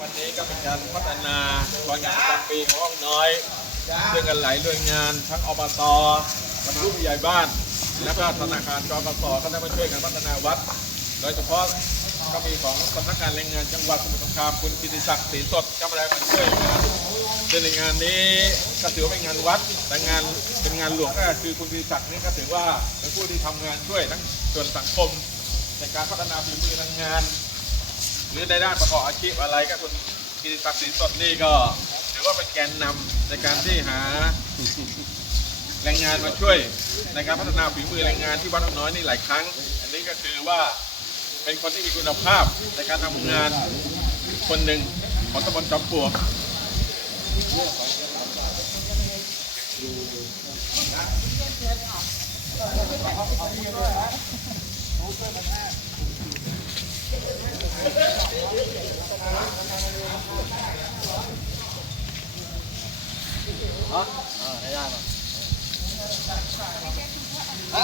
วันนี้ก็เป็นการพัฒนาตอนงานประจำปีของห้องน้อยซึ่งกันหลายหน่วยงานทั้งอบตกำนันผู้ใหญ่บ้าน และก็ธนาคารกกสก็ได้มาช่วยกันพัฒนาวัด โดยเฉพาะก็มีของสำนักงานแรงงานจังหวัดสมุทรสงครามคุณกิติศักดิ์ศรีสดก็มาได้มาช่วยงานซึ่งในงานนี้ก็ถือว่าเป็นงานวัด แต่งานเป็นงานหลวงก็คือคุณกิติศักดิ์นี่ก็ถือว่าเป็นผู้ที่ทำงานช่วยทั้งส่วนสังคมในการพัฒนาฝีมือทางงาน หรือในด้านประกอบอาชีพอะไรก็คุณกิติศักดิ์ศรีสดนี่ก็ ถือว่าเป็นแกนนำในการที่หาแรงงานมาช่วยในการพัฒนาฝีมือแรงงานที่วัดน้อยนี่หลายครั้ง อันนี้ก็คือว่าเป็นคนที่มีคุณภาพในการทำงานคนหนึ่งของตำบลจอมปลวกได้ได้ป่ะ 啊，嗯，来啦。来。